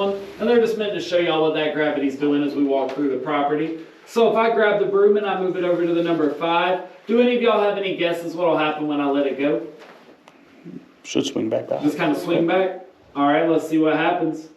one, and they're just meant to show y'all what that gravity's doing as we walk through the property. So if I grab the broom and I move it over to the number 5, do any of y'all have any guesses what'll happen when I let it go? Should swing back out. Just kind of swing back? Alright, let's see what happens.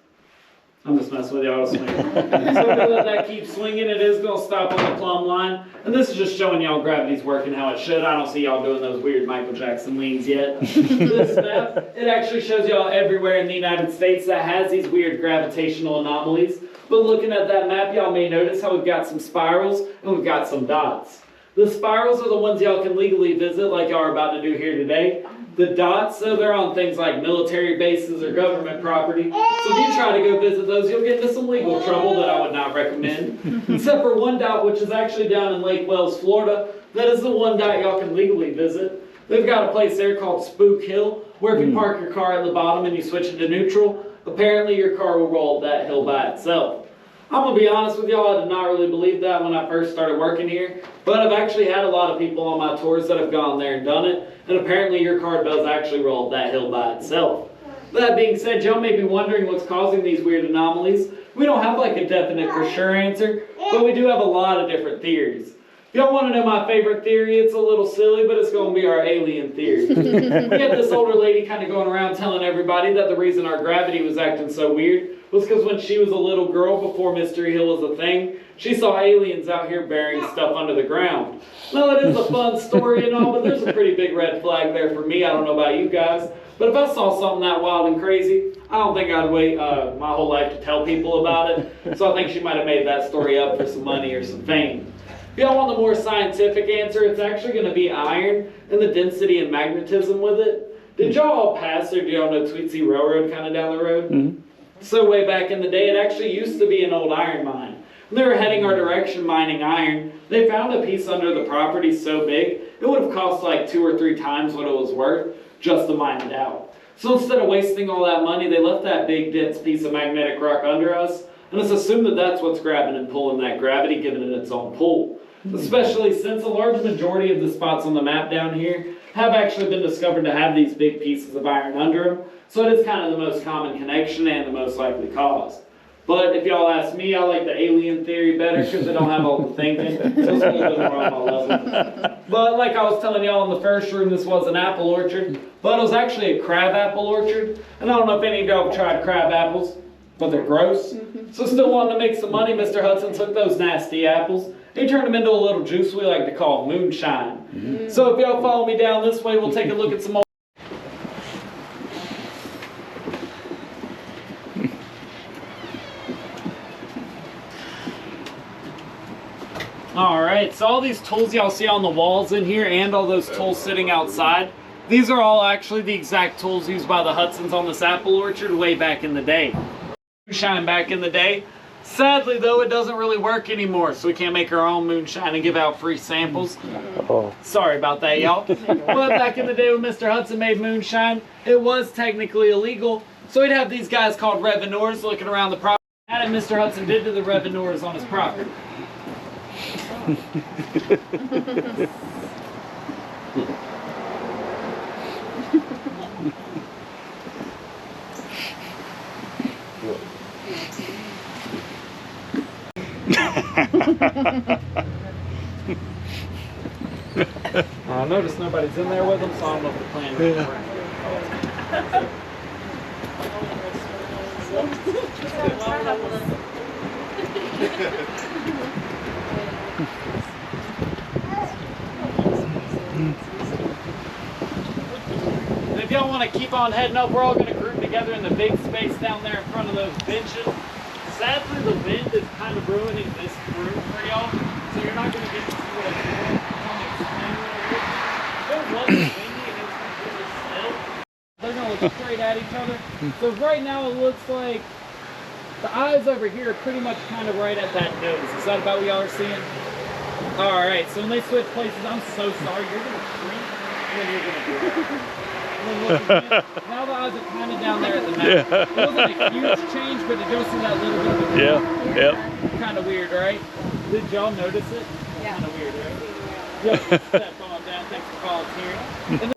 I'm just messing with y'all to swing. So if we let that keep swinging, it is going to stop on the plumb line. And this is just showing y'all gravity's working how it should. I don't see y'all doing those weird Michael Jackson leans yet. This map, it actually shows y'all everywhere in the United States that has these weird gravitational anomalies. But looking at that map, y'all may notice how we've got some spirals and we've got some dots. The spirals are the ones y'all can legally visit like y'all are about to do here today. The dots, so they're on things like military bases or government property. So if you try to go visit those, you'll get into some legal trouble that I would not recommend. Except for one dot, which is actually down in Lake Wells, Florida. That is the one dot y'all can legally visit. They've got a place there called Spook Hill, where if you park your car at the bottom and you switch it to neutral, apparently your car will roll up that hill by itself. I'm going to be honest with y'all, I did not really believe that when I first started working here, but I've actually had a lot of people on my tours that have gone there and done it, and apparently your car does actually roll up that hill by itself. That being said, y'all may be wondering what's causing these weird anomalies. We don't have like a definite for sure answer, but we do have a lot of different theories. If y'all want to know my favorite theory, it's a little silly, but it's going to be our alien theory. We had this older lady kind of going around telling everybody that the reason our gravity was acting so weird was because when she was a little girl, before Mystery Hill was a thing, she saw aliens out here burying stuff under the ground. Now that is a fun story and all, but there's a pretty big red flag there for me. I don't know about you guys, but if I saw something that wild and crazy, I don't think I'd wait my whole life to tell people about it. So I think she might have made that story up for some money or some fame. If y'all want the more scientific answer, it's actually going to be iron and the density and magnetism with it. Did y'all all pass, or do y'all know Tweetsy Railroad kind of down the road? Mm-hmm. So way back in the day, it actually used to be an old iron mine. When they were heading our direction mining iron, they found a piece under the property so big, it would have cost like 2 or 3 times what it was worth just to mine it out. So instead of wasting all that money, they left that big dense piece of magnetic rock under us, and it's assumed that that's what's grabbing and pulling that gravity, giving it its own pull. Especially since a large majority of the spots on the map down here have actually been discovered to have these big pieces of iron under them. So it is kind of the most common connection and the most likely cause. But if y'all ask me, I like the alien theory better because they don't have all the thinking. So it's a little bit more on my level. But like I was telling y'all in the first room, this was an apple orchard. But it was actually a crab apple orchard. And I don't know if any of y'all have tried crab apples, but they're gross. So still wanting to make some money, Mr. Hudson took those nasty apples. He turned them into a little juice we like to call moonshine. So if y'all follow me down this way, we'll take a look at some more. Alright, so all these tools y'all see on the walls in here and all those tools sitting outside, these are all actually the exact tools used by the Hudsons on this apple orchard way back in the day. Moonshine back in the day. Sadly though, it doesn't really work anymore, so we can't make our own moonshine and give out free samples. Sorry about that, y'all. But back in the day when Mr. Hudson made moonshine, it was technically illegal, so he'd have these guys called reveneurs looking around the property. What Mr. Hudson did to the reveneurs on his property. I noticed nobody's in there with them, so I don't know if they're playing. If y'all want to keep on heading up, we're all going to group together in the big space down there in front of those benches. Sadly, the wind is kind of ruining this room for y'all, so you're not going to get to see what I'm doing. If it wasn't windy and it was completely still, they're going to look straight at each other. So right now it looks like the eyes over here are pretty much kind of right at that nose. Is that about what y'all are seeing? Alright, so when they switch places, I'm so sorry, you're going to shrink and then you're going to do it. Now the eyes are kind of down there at the map. Yeah. It wasn't a huge change, but did y'all see that little bit of a yeah, yep. Kind of weird, right? Did y'all notice it? Yeah. Kind of weird, right? Yep. Step on down. Thanks for volunteering.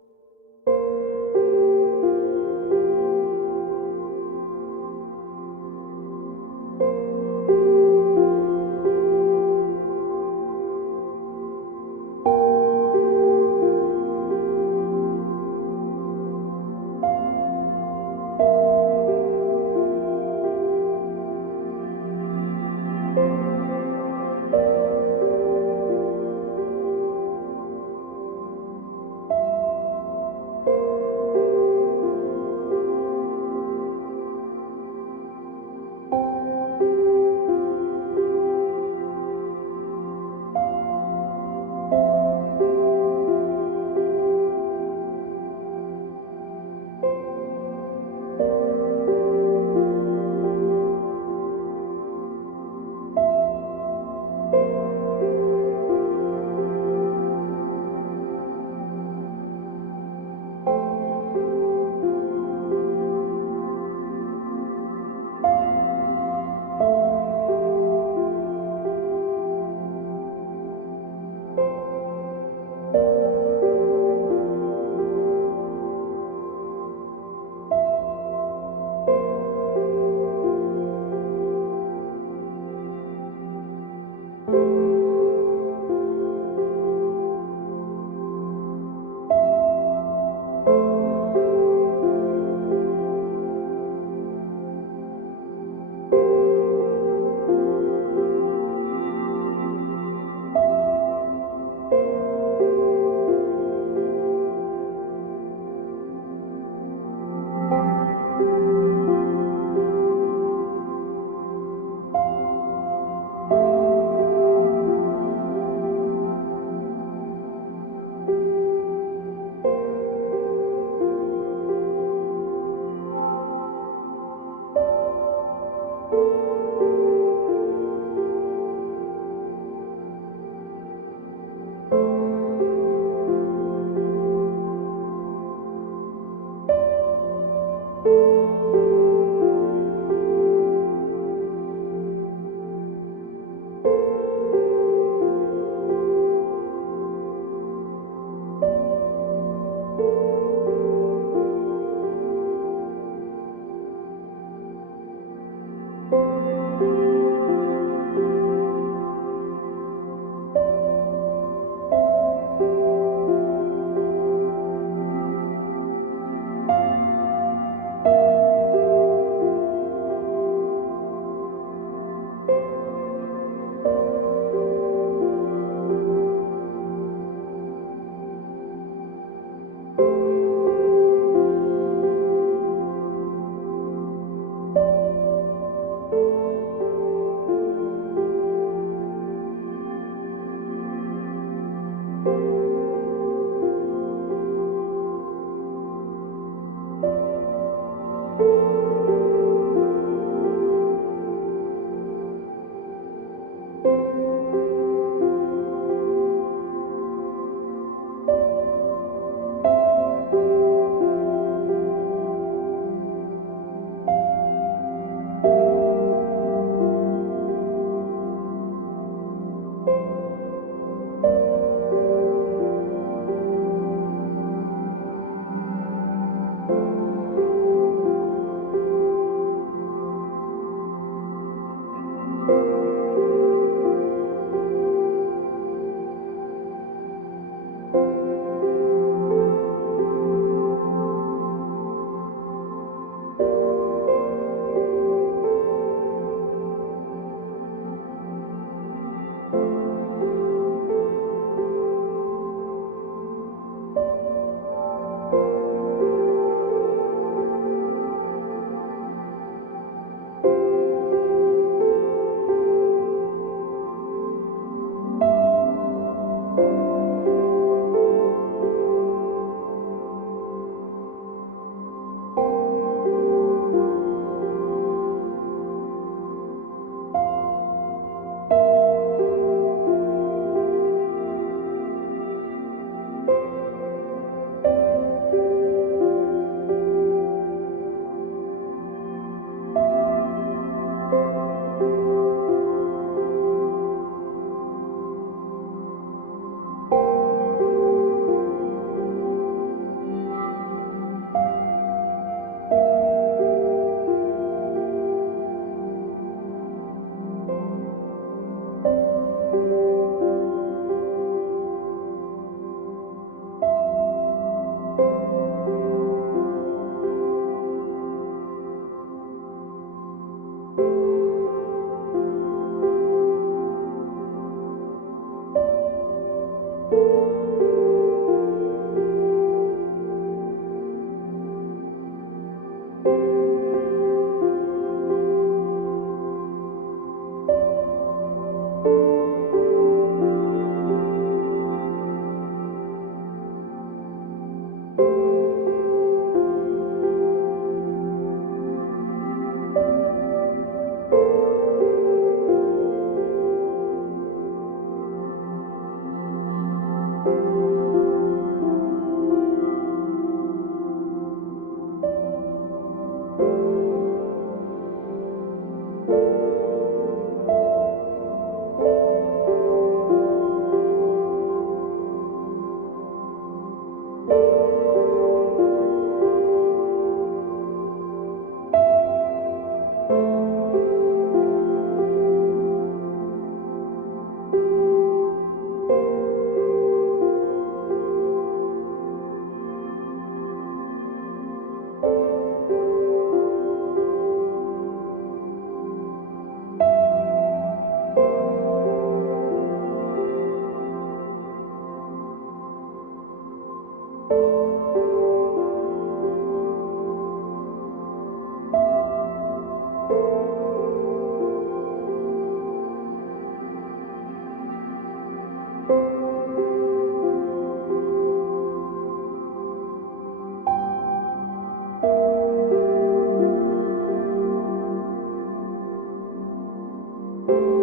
you.